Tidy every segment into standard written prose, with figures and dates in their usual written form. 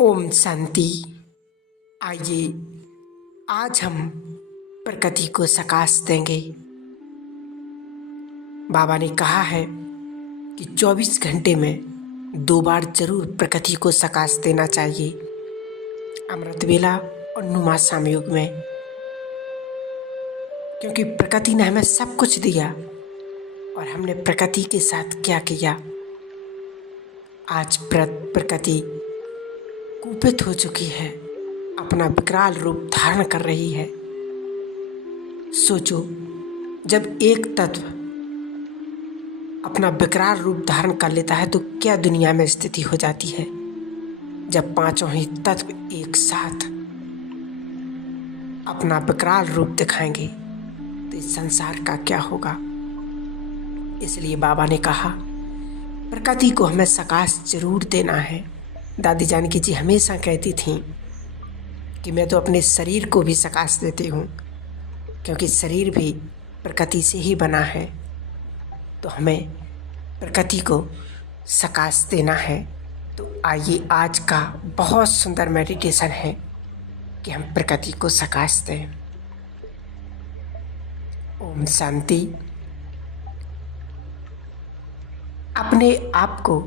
ओम शांति। आइए आज हम प्रकृति को सकाश देंगे। बाबा ने कहा है कि 24 घंटे में 2 बार जरूर प्रकृति को सकाश देना चाहिए, अमृत वेला और नुमा सामयोग में, क्योंकि प्रकृति ने हमें सब कुछ दिया और हमने प्रकृति के साथ क्या किया। आज प्रकृति कुपित हो चुकी है, अपना विकराल रूप धारण कर रही है। सोचो, जब एक तत्व अपना विकराल रूप धारण कर लेता है तो क्या दुनिया में स्थिति हो जाती है। जब पांचों ही तत्व एक साथ अपना विकराल रूप दिखाएंगे तो इस संसार का क्या होगा। इसलिए बाबा ने कहा प्रकृति को हमें सकाश जरूर देना है। दादी जानकी जी हमेशा कहती थीं कि मैं तो अपने शरीर को भी सकाश देती हूँ, क्योंकि शरीर भी प्रकृति से ही बना है। तो हमें प्रकृति को सकाश देना है। तो आइए आज का बहुत सुंदर मेडिटेशन है कि हम प्रकृति को सकाश दें। ओम शांति। अपने आप को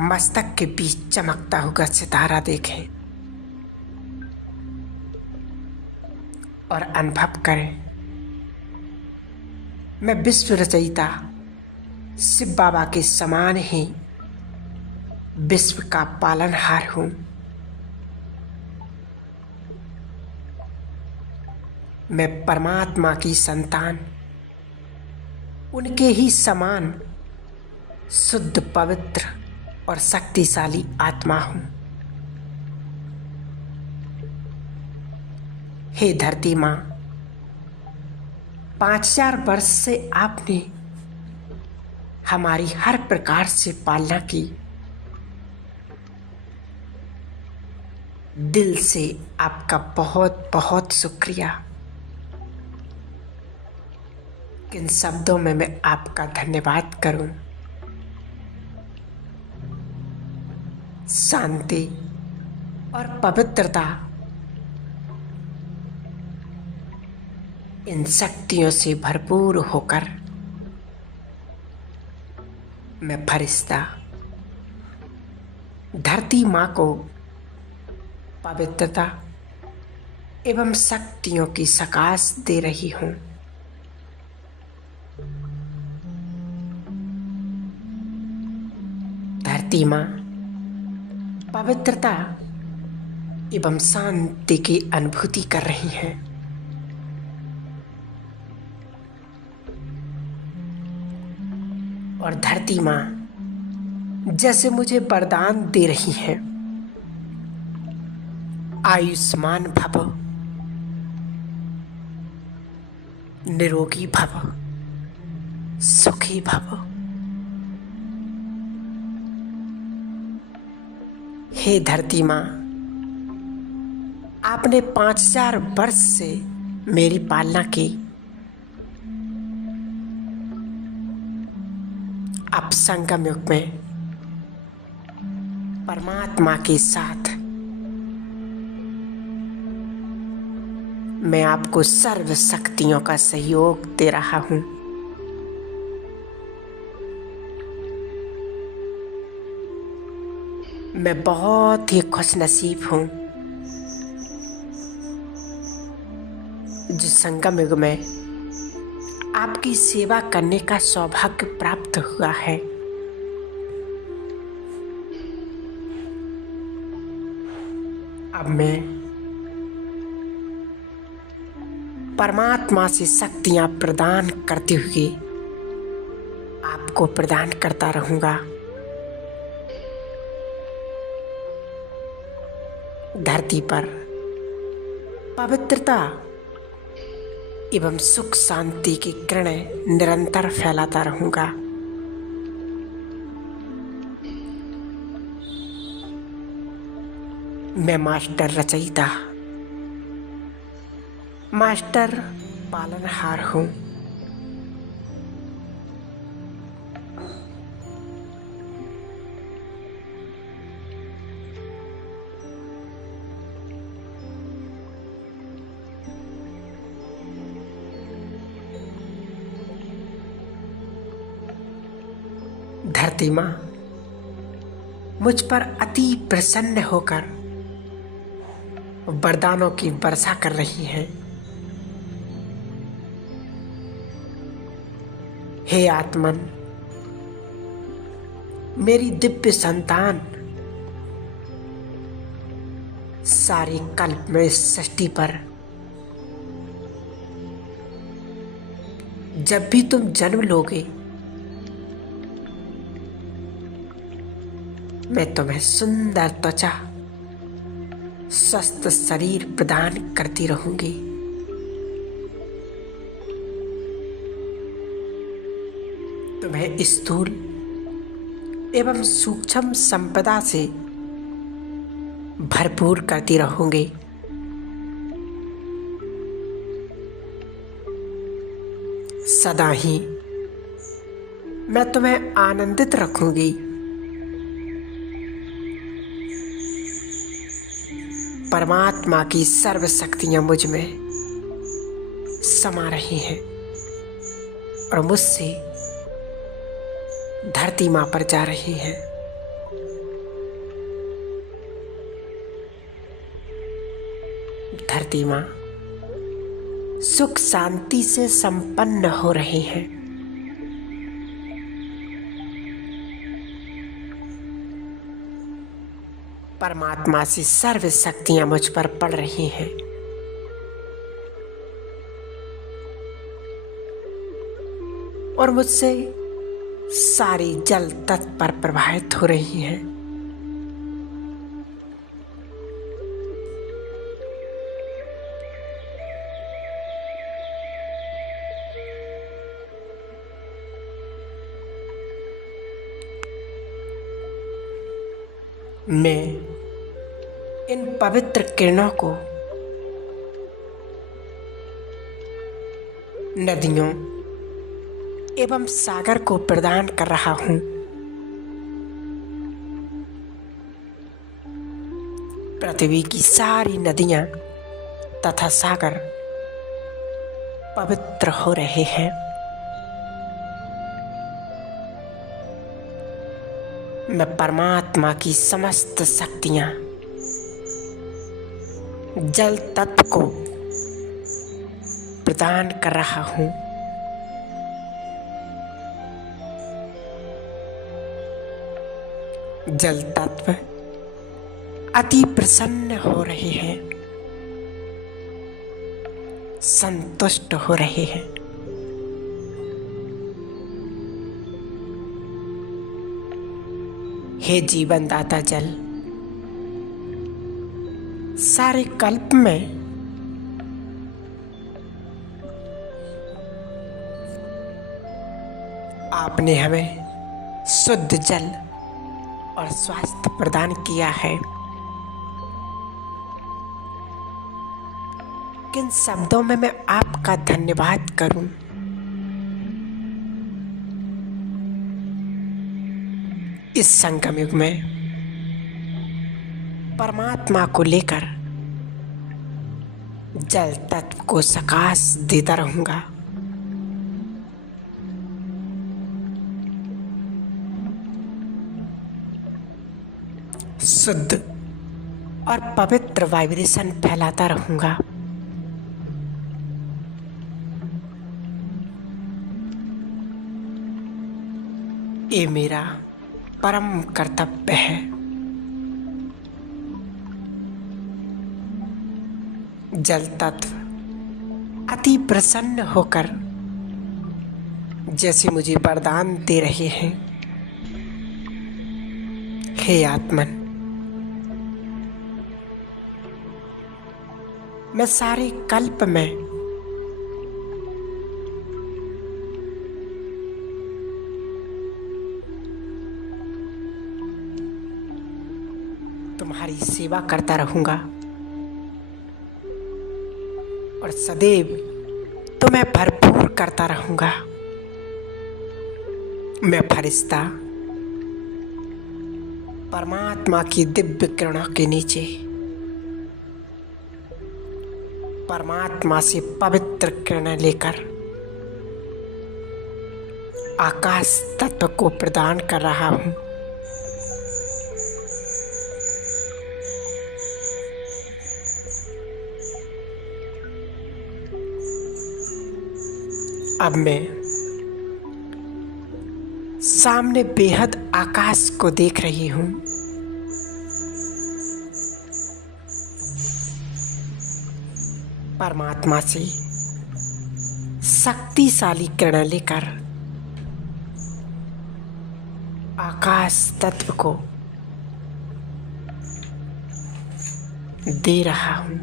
मस्तक के बीच चमकता हुआ सितारा देखें और अनुभव करें, मैं विश्व रचयिता शिव बाबा के समान ही विश्व का पालनहार हूँ। मैं परमात्मा की संतान, उनके ही समान शुद्ध, पवित्र और शक्तिशाली आत्मा हूँ। हे धरती माँ, 5000 वर्ष से आपने हमारी हर प्रकार से पालना की। दिल से आपका बहुत बहुत शुक्रिया। किन शब्दों में मैं आपका धन्यवाद करूं। शांति और पवित्रता इन शक्तियों से भरपूर होकर मैं फरिश्ता धरती माँ को पवित्रता एवं शक्तियों की सकाश दे रही हूँ। धरती माँ पवित्रता एवं शांति की अनुभूति कर रही हैं। और धरती माँ जैसे मुझे वरदान दे रही हैं, आयुष्मान भव, निरोगी भव, सुखी भव। हे धरती माँ, आपने 5000 वर्ष से मेरी पालना की। अब संगम युग में परमात्मा के साथ मैं आपको सर्व शक्तियों का सहयोग दे रहा हूँ। मैं बहुत ही खुशनसीब हूँ जो संगम युग में आपकी सेवा करने का सौभाग्य प्राप्त हुआ है। अब मैं परमात्मा से शक्तियां प्रदान करते हुए आपको प्रदान करता रहूंगा। धरती पर पवित्रता एवं सुख शांति की किरणें निरंतर फैलाता रहूंगा। मैं मास्टर रचयिता, मास्टर पालनहार हूँ। धरती माँ मुझ पर अति प्रसन्न होकर वरदानों की वर्षा कर रही है। हे आत्मन, मेरी दिव्य संतान सारी कल्प में सृष्टि पर जब भी तुम जन्म लोगे, मैं तुम्हें सुंदर त्वचा, स्वस्थ शरीर प्रदान करती रहूंगी। तुम्हें स्थूल एवं सूक्ष्म संपदा से भरपूर करती रहूंगी। सदा ही मैं तुम्हें आनंदित रखूंगी। परमात्मा की सर्व शक्तियां मुझ में समा रही हैं और मुझसे धरती मां पर जा रही हैं। धरती मां सुख शांति से संपन्न हो रही हैं। परमात्मा से सर्व शक्तियां मुझ पर पड़ रही हैं। और मुझसे सारी जल तत्व पर प्रवाहित हो रही हैं। मैं इन पवित्र किरणों को नदियों एवं सागर को प्रदान कर रहा हूं। पृथ्वी की सारी नदियां तथा सागर पवित्र हो रहे हैं। मैं परमात्मा की समस्त शक्तियां जल तत्व को प्रदान कर रहा हूं। जल तत्व अति प्रसन्न हो रहे हैं, संतुष्ट हो रहे हैं। हे जीवन दाता जल, सारे कल्प में आपने हमें शुद्ध जल और स्वास्थ्य प्रदान किया है। किन शब्दों में मैं आपका धन्यवाद करूं? इस संगम युग में परमात्मा को लेकर जल तत्व को सकाश देता रहूंगा। शुद्ध और पवित्र वाइब्रेशन फैलाता रहूंगा। ये मेरा परम कर्तव्य है। जल तत्व अति प्रसन्न होकर जैसे मुझे वरदान दे रहे हैं। हे आत्मन, मैं सारे कल्प में तुम्हारी सेवा करता रहूंगा और सदैव तुम्हें भरपूर करता रहूंगा। मैं फरिश्ता परमात्मा की दिव्य किरणों के नीचे परमात्मा से पवित्र किरणें लेकर आकाश तत्व को प्रदान कर रहा हूँ। अब मैं सामने बेहद आकाश को देख रही हूँ। परमात्मा से शक्तिशाली किरण लेकर आकाश तत्व को दे रहा हूँ।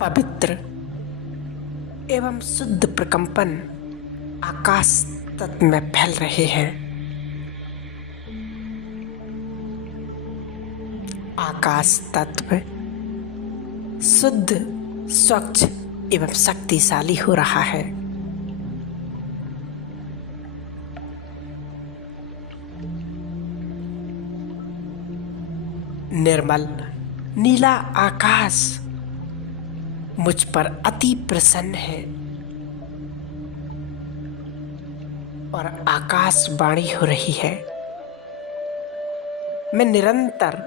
पवित्र एवं शुद्ध प्रकंपन आकाश तत्व में फैल रहे हैं। आकाश तत्व शुद्ध, स्वच्छ एवं शक्तिशाली हो रहा है। निर्मल नीला आकाश मुझ पर अति प्रसन्न है और आकाशवाणी हो रही है। मैं निरंतर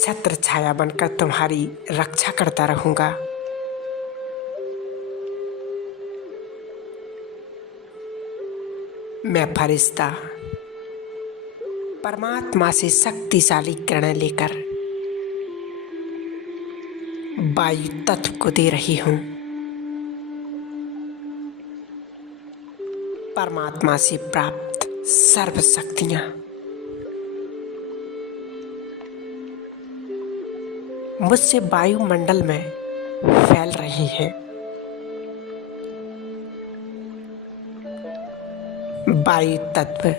छत्र छाया बनकर तुम्हारी रक्षा करता रहूंगा। मैं फरिश्ता परमात्मा से शक्तिशाली किरण लेकर वायु तत्व को दे रही हूं। परमात्मा से प्राप्त सर्व शक्तियां मुझसे वायुमंडल में फैल रही हैं। वायु तत्व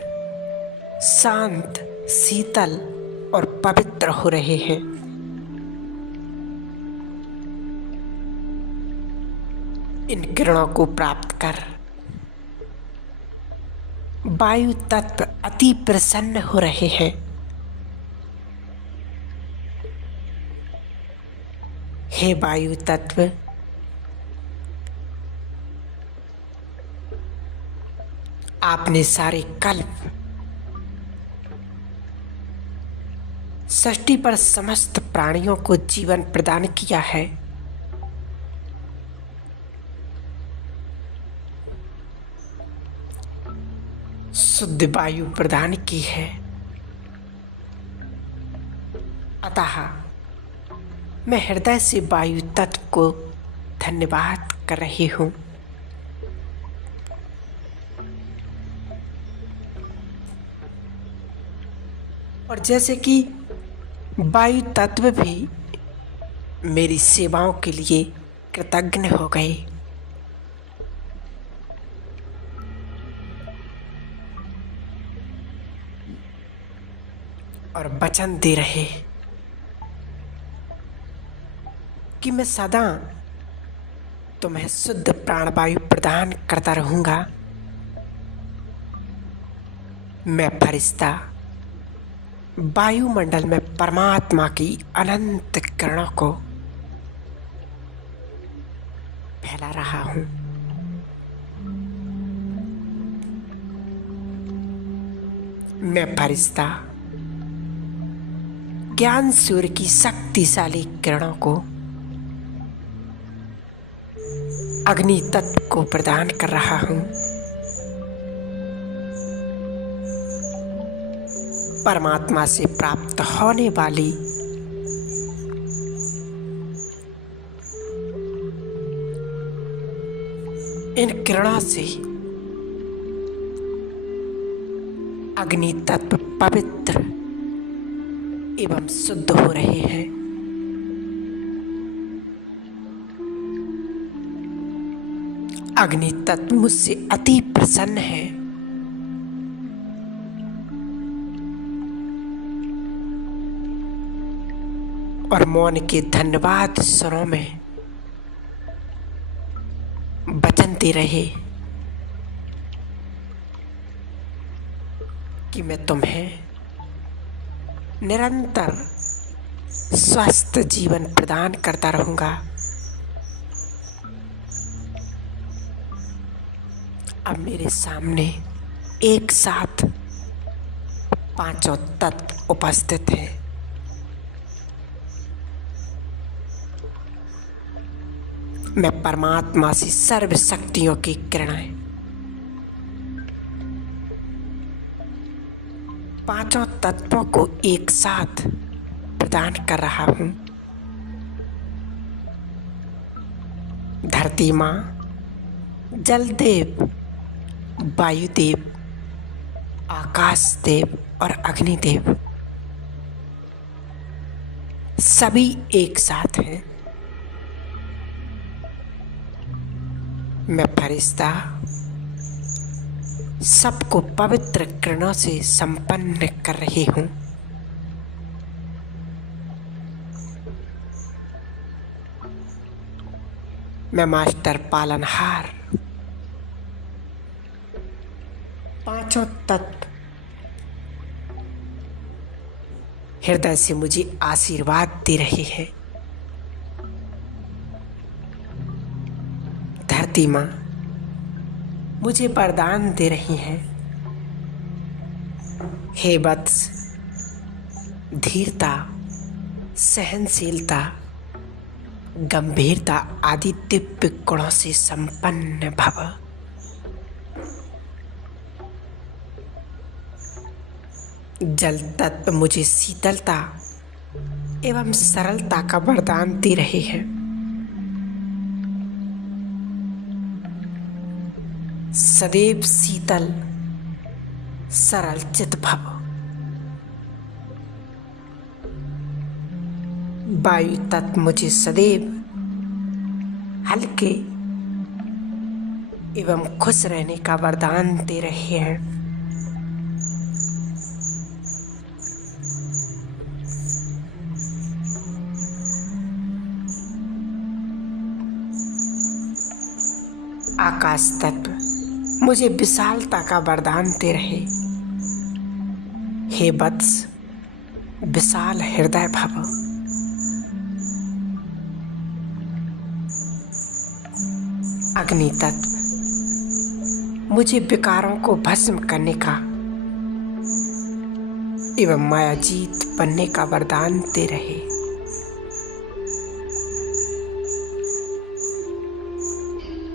शांत, शीतल और पवित्र हो रहे हैं। इन किरणों को प्राप्त कर वायु तत्व अति प्रसन्न हो रहे हैं। हे वायु तत्व, आपने सारे कल्प सृष्टि पर समस्त प्राणियों को जीवन प्रदान किया है। शुद्ध वायु प्रदान की है। अतः मैं हृदय से वायु तत्व को धन्यवाद कर रही हूँ। और जैसे कि वायु तत्व भी मेरी सेवाओं के लिए कृतज्ञ हो गए, और वचन दे रहे कि मैं सदा तुम्हें शुद्ध प्राणवायु प्रदान करता रहूंगा। मैं फरिश्ता वायुमंडल में परमात्मा की अनंत किरणों को फैला रहा हूं। मैं फरिश्ता ज्ञान सूर्य की शक्तिशाली किरणों को अग्नि तत्व को प्रदान कर रहा हूं। परमात्मा से प्राप्त होने वाली इन किरणों से अग्नि तत्व पवित्र एवं शुद्ध हो रहे हैं। अग्नि तत्व मुझसे अति प्रसन्न है। और मौन के धन्यवाद स्वरों में वचन दे रहे कि मैं तुम्हें निरंतर स्वस्थ जीवन प्रदान करता रहूंगा। अब मेरे सामने एक साथ पांचों तत्व उपस्थित हैं। मैं परमात्मा से सर्व शक्तियों की किरणें पांचों तत्वों को एक साथ प्रदान कर रहा हूं। धरती माँ, जल देव, वायुदेव, आकाश देव और अग्निदेव सभी एक साथ हैं। मैं फरिश्ता सबको पवित्र किरणों से संपन्न कर रही हूँ। मैं मास्टर पालनहार पांचों तत्व हृदय से मुझे आशीर्वाद दे रहे हैं। धरती माँ मुझे वरदान दे रही हैं। हे वत्स, धीरता, सहनशीलता, गंभीरता आदि दिव्य गुणों से संपन्न भव। जल तत्व मुझे शीतलता एवं सरलता का वरदान दे रहे हैं। सदैव शीतल सरल चित भव। वायु तत्व मुझे सदैव हल्के एवं खुश रहने का वरदान दे रहे हैं। आकाश तत्व मुझे विशालता का वरदान दे रहे। हे वत्स, विशाल हृदय भव। अग्नि तत्व मुझे विकारों को भस्म करने का एवं मायाजीत बनने का वरदान दे रहे।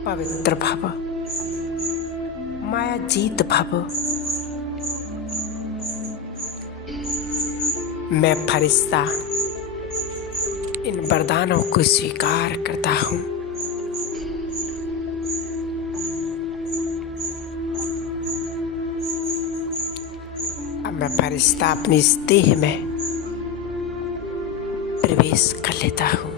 पवित्र भव, मायाजीत भव। मैं फरिश्ता इन वरदानों को स्वीकार करता हूँ। अब मैं फरिश्ता अपनी इस देह में प्रवेश कर लेता हूँ।